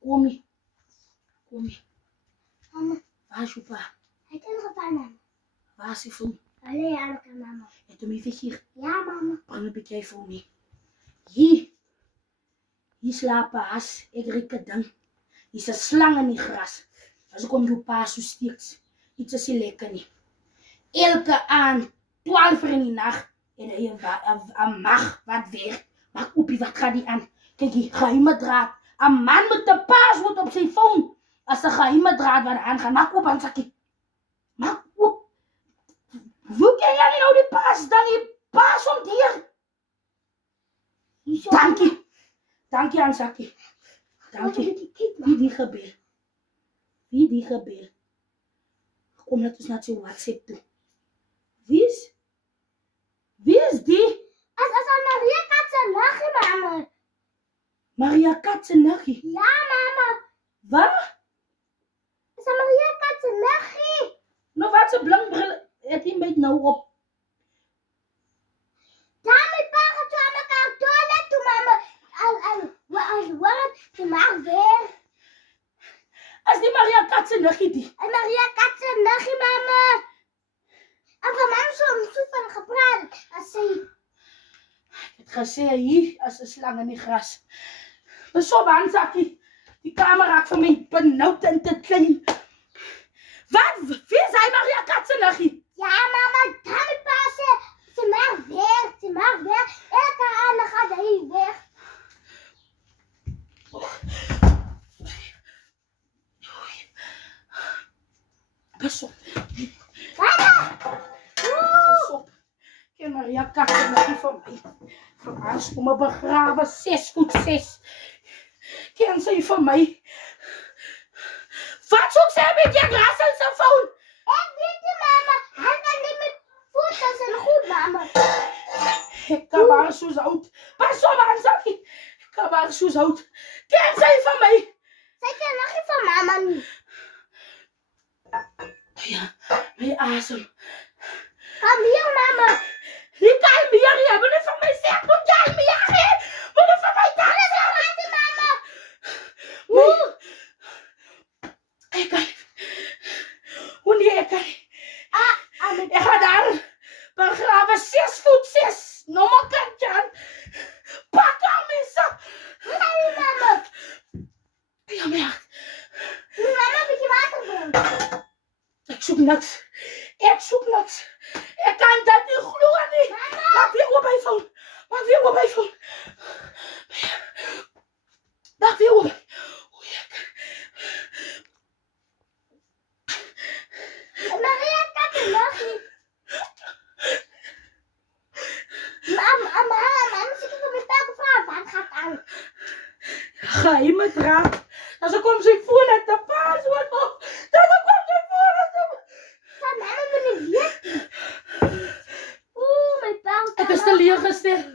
Kom hier. Kom hier. Mama, Waar is je pa? hij kan gevallen, mama. Waar is hij voor? Alleen aan mama. En toen even hier. Ja, mama. Breng een beetje voor me. Hier. Hier slapen as. Ik riek het dan. Hier is een slang in die gras. Als ik om je pa zo steekt. Iets is lekker niet. Elke aan. 12 uur in die nacht. En een mag wat werkt. Maar oepie, wat gaat die aan? Kijk hier, geheime draad. Een man met de paswoord op zijn phone. Als de geheime draad wat aangaan. Maak op, Ansaki. Maak op. Hoe ken jij nou die paas? Dan die paas om hier. Dank je. Dank je, Ansaki. Dank je. Wie die gebel? Wie die gebel? Kom net eens naar je WhatsApp toe. Wie is? Wie is die? Als Maria Katzenachie, mama. Maria Katzenachie. Ja, mama. Wat? Als Maria Katzenachie. Nou, wat ze blankbril het een beetje nou op. Daarmee pakken we aan elkaar toilet toe, mama. Als wat? Je mag weer. Als die Maria Katzenachie die. En Maria Katzenachie, mama. En van mama zo van gepraat. Als ze... Het gezegd hier als een slang in die gras. Pas op, Ansaki. Die camera raakt van mij benauwd en te klein. Wat? Wie zei Maria Katzenachie? Ja, mama, daarmee passen. Ze mag weg. Ze mag weg. Elke aan gaat hij weg. Pas op. Mama! Pas op. Ken Maria Katzenachie van mij. Van haar kom me begraven. 6 voet 6. Ken ze van mij. Wat zoekt zij met je gras en zijn phone? Ik weet het, mama. Hij kan niet met voeten zijn goed, mama. Ik kan maar zo zout. Pas op, Ansaki. Ik kan maar zo zout. Ken zij van mij? Zij kan nog niet van mama nu. Ja, mijn asem. Kom hier, mama. Die kalmeer, je moet het van mij zeggen. Moet kalmeren. Moet het van mij zeggen. Mama. Moe. Ik kan niet. Hoe nee, ik kan niet. Ik ga daar begraven. 6 voet 6. Nog maar kantje aan. Pak aan mensen. Nee, mama. Ja, maar Moet mama een beetje water brengen. ik zoek niks. Ik zoek niks. Ik kan dat niet gloeien niet. Maak weer op mijn phone. Maak weer op mijn phone. Maak weer op. Maria Katzenachie. Mama zit er met welke vraag? Wat gaat aan? Geheime draad. En zo komt ze voor net de paswoord op. Dan komt ze voor net de... Van mama moet niet weten. Mijn paal. Ik is teleurgesteld.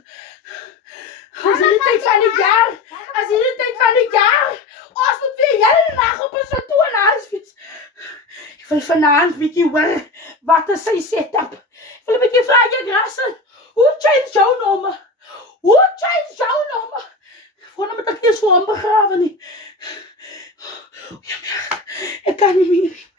Als je de tijd van het jaar. Als je de tijd van het jaar. Als we weer hele nacht op een soort toe naar huis fiets. Ik wil vanavond weet je hoor. Wat is zijn setup. Ik wil een beetje vragen grassen. Hoe change jouw nummer? Hoe change jouw nummer? Voor hem dat ik eerst voor hem begraven niet. Ja, maar ik kan niet meer.